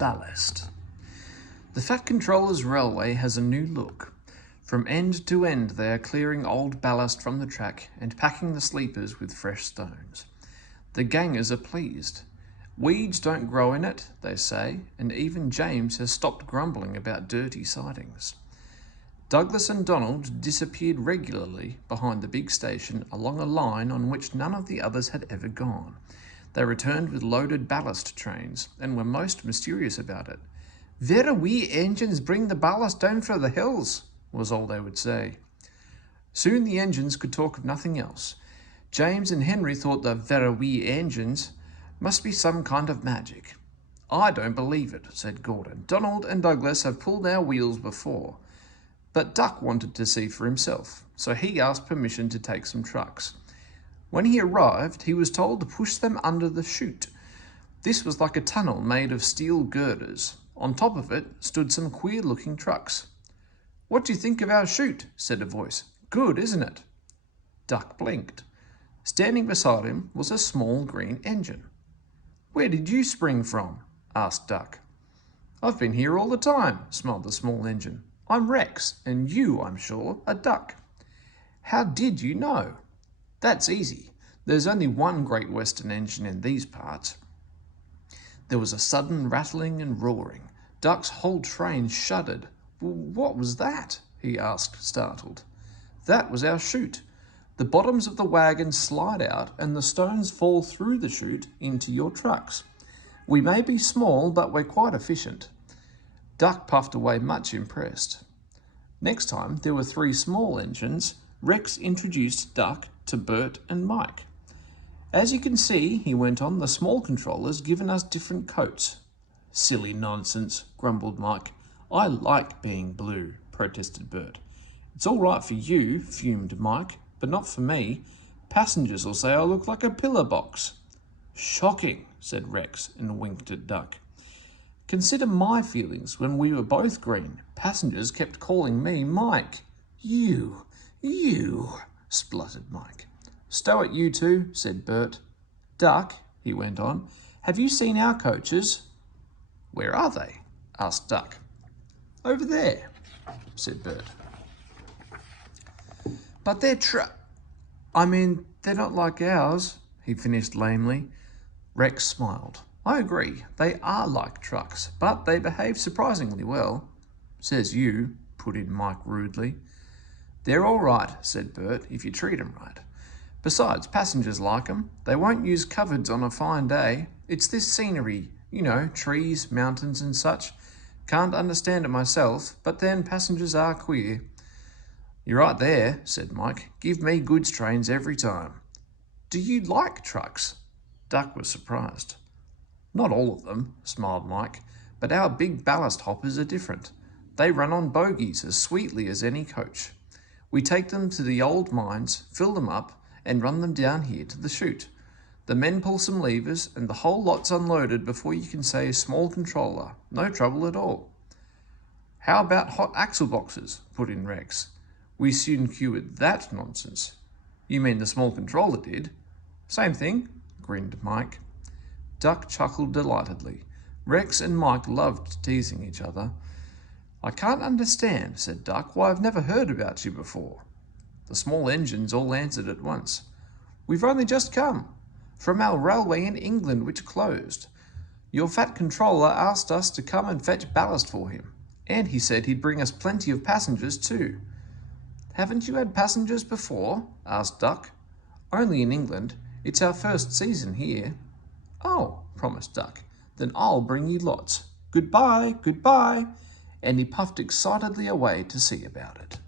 Ballast. The Fat Controller's railway has a new look. From end to end they are clearing old ballast from the track and packing the sleepers with fresh stones. The gangers are pleased. Weeds don't grow in it, they say, and even James has stopped grumbling about dirty sidings. Douglas and Donald disappeared regularly behind the big station along a line on which none of the others had ever gone. They returned with loaded ballast trains and were most mysterious about it. "Very wee engines bring the ballast down from the hills," was all they would say. Soon the engines could talk of nothing else. James and Henry thought the very wee engines must be some kind of magic. "I don't believe it," said Gordon. "Donald and Douglas have pulled our wheels before." But Duck wanted to see for himself, so he asked permission to take some trucks. When he arrived, he was told to push them under the chute. This was like a tunnel made of steel girders. On top of it stood some queer-looking trucks. "What do you think of our chute?" said a voice. "Good, isn't it?" Duck blinked. Standing beside him was a small green engine. "Where did you spring from?" asked Duck. "I've been here all the time," smiled the small engine. "I'm Rex, and you, I'm sure, are Duck." "How did you know?" "That's easy. There's only one Great Western engine in these parts." There was a sudden rattling and roaring. Duck's whole train shuddered. "What was that?" he asked, startled. "That was our chute. The bottoms of the wagons slide out and the stones fall through the chute into your trucks. We may be small, but we're quite efficient." Duck puffed away, much impressed. Next time there were 3 small engines. Rex introduced Duck to Bert and Mike. "As you can see," he went on, "the small controller's given us different coats." "Silly nonsense," grumbled Mike. "I like being blue," protested Bert. "It's all right for you," fumed Mike, "but not for me. Passengers will say I look like a pillar box." "Shocking," said Rex and winked at Duck. "Consider my feelings when we were both green. Passengers kept calling me Mike." You, spluttered Mike. "Stow it, you two," said Bert. "Duck," he went on, "have you seen our coaches?" "Where are they?" asked Duck. "Over there," said Bert. "But they're they're not like ours," he finished lamely. Rex smiled. "I agree, they are like trucks, but they behave surprisingly well." "Says you," put in Mike rudely. "They're all right," said Bert, "if you treat 'em right. Besides, passengers like 'em. They won't use cupboards on a fine day. It's this scenery, trees, mountains and such. Can't understand it myself, but then passengers are queer." "You're right there," said Mike. "Give me goods trains every time." "Do you like trucks?" Duck was surprised. "Not all of them," smiled Mike, "but our big ballast hoppers are different. They run on bogies as sweetly as any coach. We take them to the old mines, fill them up, and run them down here to the chute. The men pull some levers, and the whole lot's unloaded before you can say small controller. No trouble at all." "How about hot axle boxes?" put in Rex. "We soon cured that nonsense." "You mean the small controller did?" "Same thing," grinned Mike. Duck chuckled delightedly. Rex and Mike loved teasing each other. "I can't understand," said Duck, "why I've never heard about you before." The small engines all answered at once. "We've only just come from our railway in England, which closed. Your Fat Controller asked us to come and fetch ballast for him, and he said he'd bring us plenty of passengers too." "Haven't you had passengers before?" asked Duck. "Only in England. It's our first season here." "Oh," promised Duck, "then I'll bring you lots. Goodbye, goodbye," and he puffed excitedly away to see about it.